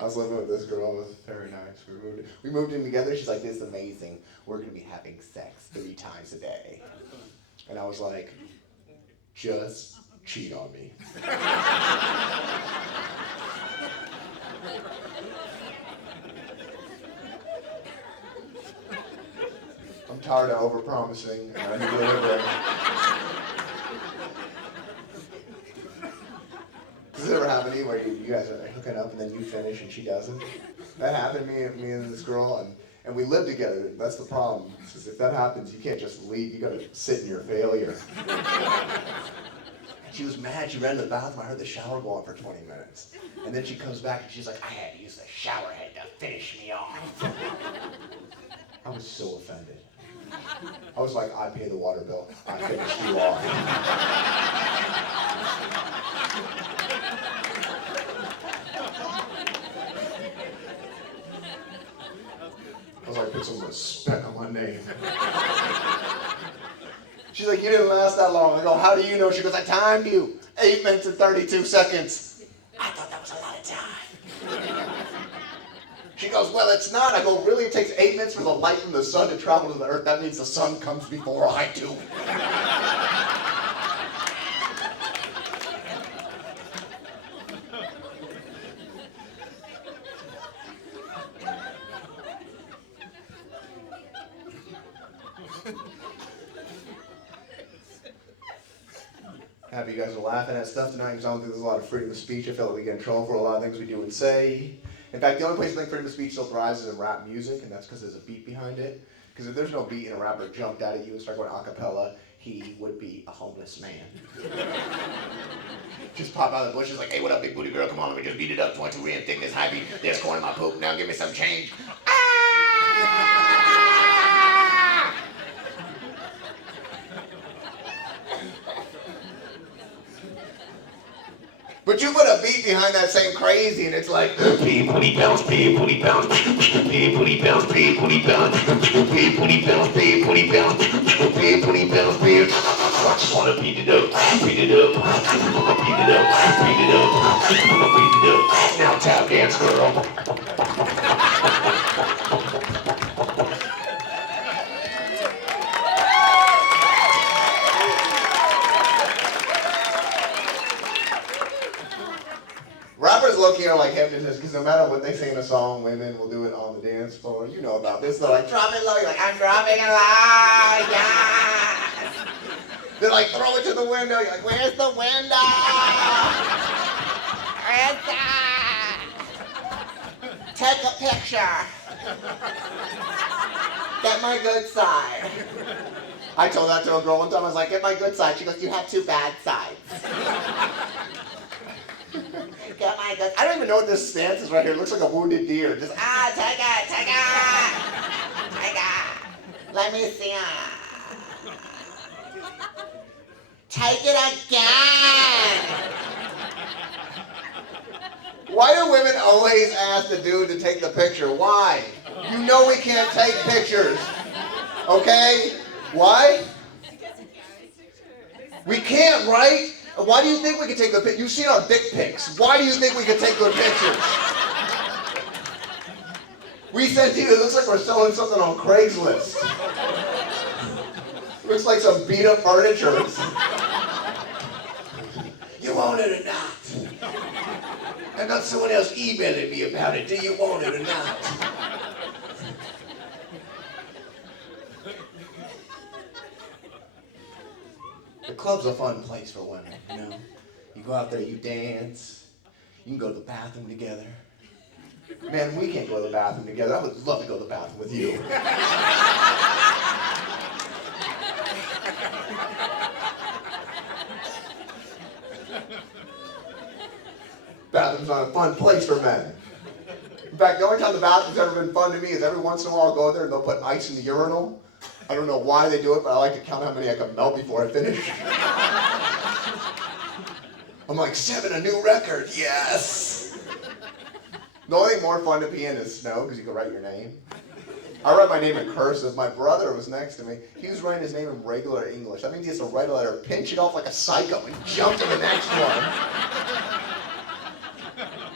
I was living with this girl. It was very nice. We moved in together. She's like, this is amazing. We're going to be having sex 3 times a day. And I was like, just cheat on me. I'm tired of overpromising and under-delivering. Does this ever happen to you where you guys are hooking up and then you finish and she doesn't? That happened to me and this girl, and we live together. That's the problem. Because if that happens, you can't just leave. You gotta sit in your failure. She was mad. She ran to the bathroom. I heard the shower go on for 20 minutes. And then she comes back and she's like, I had to use the shower head to finish me off. I was so offended. I was like, I pay the water bill. I finished you off. I was like, put some respect on my name. She's like, you didn't last that long. I go, how do you know? She goes, I timed you. 8 minutes and 32 seconds. I thought that was a lot of time. She goes, well, it's not. I go, really? It takes 8 minutes for the light from the sun to travel to the earth. That means the sun comes before I do. Happy you guys are laughing at stuff tonight because I don't think there's a lot of freedom of speech. I feel like we get in trouble for a lot of things we do and say. In fact, the only place I think freedom of speech still thrives is in rap music, and that's because there's a beat behind it. Because if there's no beat and a rapper jumped out at you and started going a cappella, he would be a homeless man. Just pop out of the bushes like, hey, what up, big booty girl? Come on, let me just beat it up. 22 ream thickness, high beat. There's corn in my poop. Now give me some change. But you put a beat behind that same crazy, and it's like pee booty bounce, pee booty bounce, pee booty bounce, pee booty bounce, pee booty bounce, pee booty bounce, pee booty bounce, pee. I just wanna beat it up, beat it up, beat it up, beat it up, beat it up. Now tap dance, girl. Rappers low-key are like hypnotists because no matter what they say in a song, women will do it on the dance floor. You know about this. They're like, drop it low. You're like, I'm dropping it low. Yes. They're like, throw it to the window. You're like, where's the window? Where's that? Take a picture. Get my good side. I told that to a girl one time. I was like, get my good side. She goes, you have 2 bad sides. Get my good. I don't even know what this stance is right here. It looks like a wounded deer. Just, take it, take it, take it. Let me see it. Take it again. Why do women always ask the dude to take the picture? Why? You know we can't take pictures. Okay? Why? We can't, right? Why do you think we can take the picture? You've seen our dick pics. Why do you think we can take the pictures? We sent you, it looks like we're selling something on Craigslist. Looks like some beat up furniture. You want it or not? I got someone else emailing me about it. Do you want it or not? The club's a fun place for women, you know? You go out there, you dance, you can go to the bathroom together. Man, we can't go to the bathroom together. I would love to go to the bathroom with you. Bathroom's not a fun place for men. In fact, the only time the bathroom's ever been fun to me is every once in a while I'll go there and they'll put ice in the urinal. I don't know why they do it, but I like to count how many I can melt before I finish. I'm like, 7, a new record, yes! The only thing more fun to pee in is snow, because you can write your name. I write my name in cursive. My brother was next to me. He was writing his name in regular English. That means he has to write a letter, pinch it off like a psycho, and jump to the next one.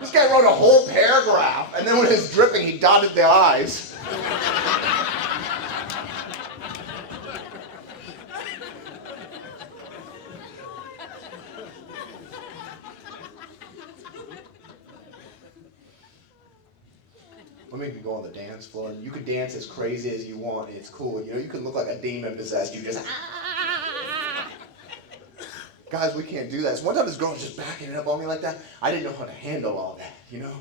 It's This guy wrote a whole paragraph, and then when it's dripping, he dotted the I's. Women can go on the dance floor, and you can dance as crazy as you want. It's cool. You know, you can look like a demon possessed. You just, Guys, we can't do that. So one time this girl was just backing it up on me like that. I didn't know how to handle all that, you know?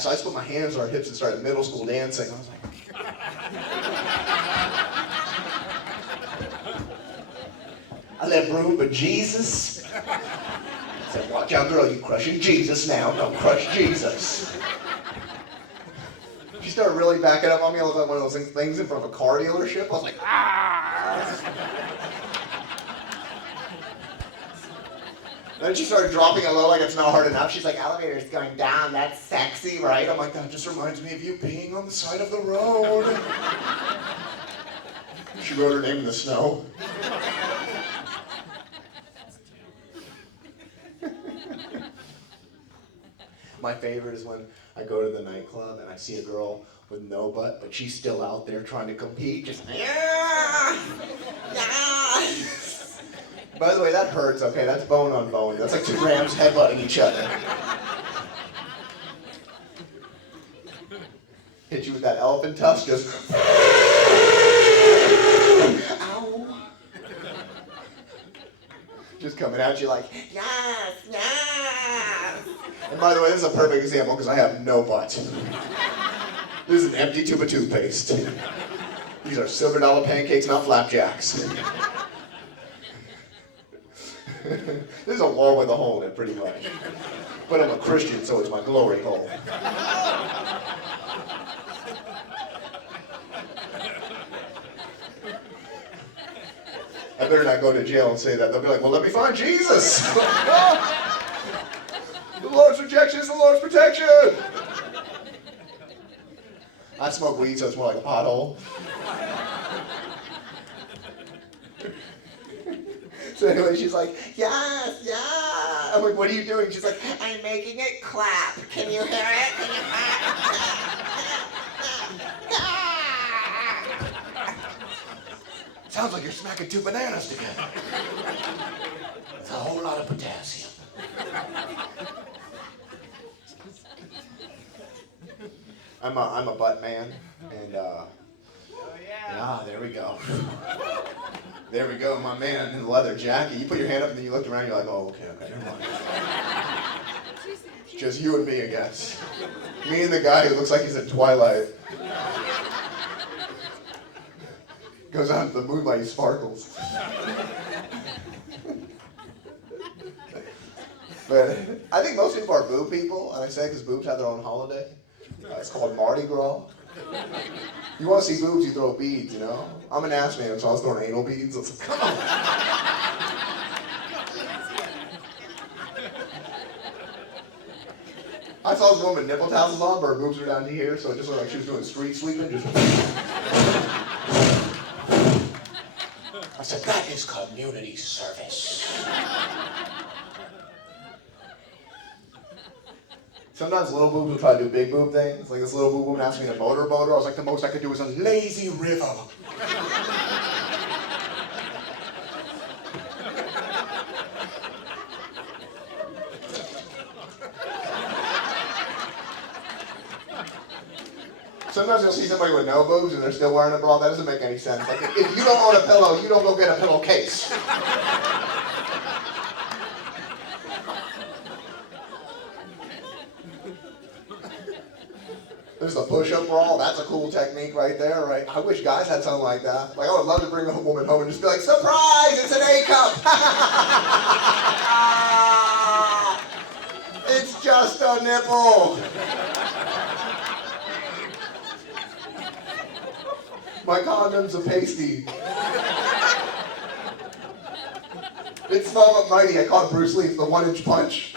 So I just put my hands on her hips and started middle school dancing. I was like, I left room for Jesus. I said, watch out, girl, you crushing Jesus now. Don't crush Jesus. She started really backing up on me. I looked like one of those things in front of a car dealership. I was like, Then she started dropping it low like it's not hard enough. She's like, elevator's going down, that's sexy, right? I'm like, that just reminds me of you peeing on the side of the road. She wrote her name in the snow. My favorite is when I go to the nightclub and I see a girl with no butt, but she's still out there trying to compete, just, yeah. By the way, that hurts, okay? That's bone on bone. That's like 2 grams headbutting each other. Hit you with that elephant tusk, just... Ow. Just coming at you like, yes, yes. And by the way, this is a perfect example because I have no butt. This is an empty tube of toothpaste. These are silver dollar pancakes, not flapjacks. This is a wall with a hole in it, pretty much. But I'm a Christian, so it's my glory hole. I better not go to jail and say that. They'll be like, well, let me find Jesus. The Lord's rejection is the Lord's protection. I smoke weed, so it's more like a pothole. So anyway, she's like, yes, yeah. I'm like, what are you doing? She's like, I'm making it clap. Can you hear it? Can you Sounds like you're smacking 2 bananas together. It's a whole lot of potassium. I'm a butt man, and yeah, there we go. There we go, my man in the leather jacket. You put your hand up and then you looked around, you're like, oh, okay, never mind. It's just you and me, I guess. Me and the guy who looks like he's in Twilight. Goes out into the moonlight, he sparkles. But I think most people are boob people, and I say because boobs have their own holiday. It's called Mardi Gras. You want to see boobs, you throw beads, you know? I'm an ass man, so I was throwing anal beads. I was like, come on. I saw this woman with nipple tassels on, but her boobs were down to here, so it just looked like she was doing street sweeping. Just... I said, that is community service. Sometimes little boobs will try to do big boob things. Like this little boob woman asked me to motorboat her. I was like, the most I could do was a lazy river. Sometimes you'll see somebody with no boobs and they're still wearing a bra. That doesn't make any sense. Like if you don't own a pillow, you don't go get a pillowcase. There's the push-up bra. That's a cool technique right there, right? I wish guys had something like that. Like I would love to bring a woman home and just be like, surprise, it's an A cup. It's just a nipple. My condom's a pasty. It's small but mighty. I call it Bruce Lee, the 1-inch punch.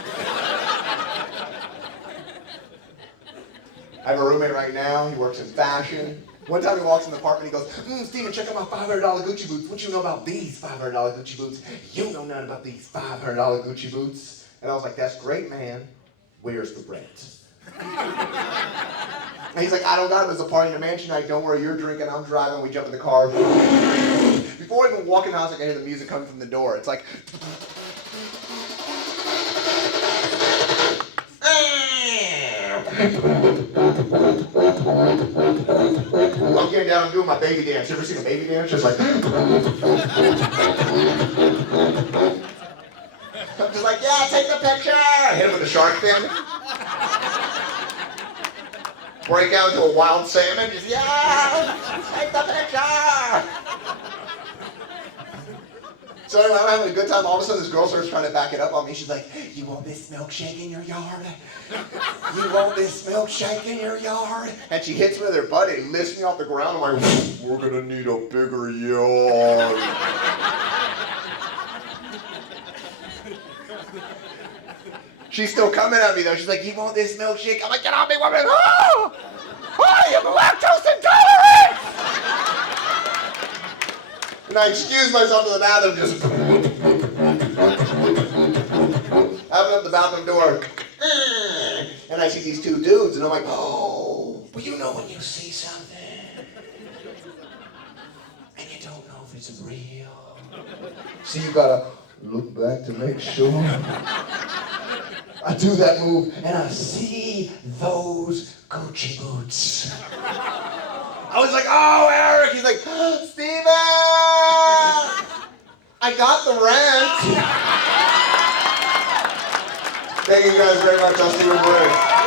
I have a roommate right now. He works in fashion. One time he walks in the apartment, he goes, Steven, check out my $500 Gucci boots. What you know about these $500 Gucci boots? You know nothing about these $500 Gucci boots. And I was like, that's great, man. Where's the rent? And he's like, I don't got it. There's a party in the mansion night. Don't worry, you're drinking. I'm driving. We jump in the car. Before I even walk in the house, I can hear the music coming from the door. It's like... I'm getting down and doing my baby dance. You ever seen a baby dance? Just like... I'm just like, yeah, take the picture! Hit him with the shark fin. Break out into a wild salmon. Just, yeah! Take the picture! So anyway, I'm having a good time. All of a sudden, this girl starts trying to back it up on me. She's like, you want this milkshake in your yard? You want this milkshake in your yard? And she hits me with her butt and lifts me off the ground. I'm like, we're gonna need a bigger yard. She's still coming at me though. She's like, you want this milkshake? I'm like, get off me, woman! Oh! I am lactose intolerant! And I excuse myself to the bathroom, just open up the bathroom door, and I see these two dudes, and I'm like, oh, but you know when you see something, and you don't know if it's real. So you gotta look back to make sure. I do that move, and I see those Gucci boots. I was like, oh, Eric. He's like, Steven! I got the rent. Thank you guys very much. I'm Steven Briggs.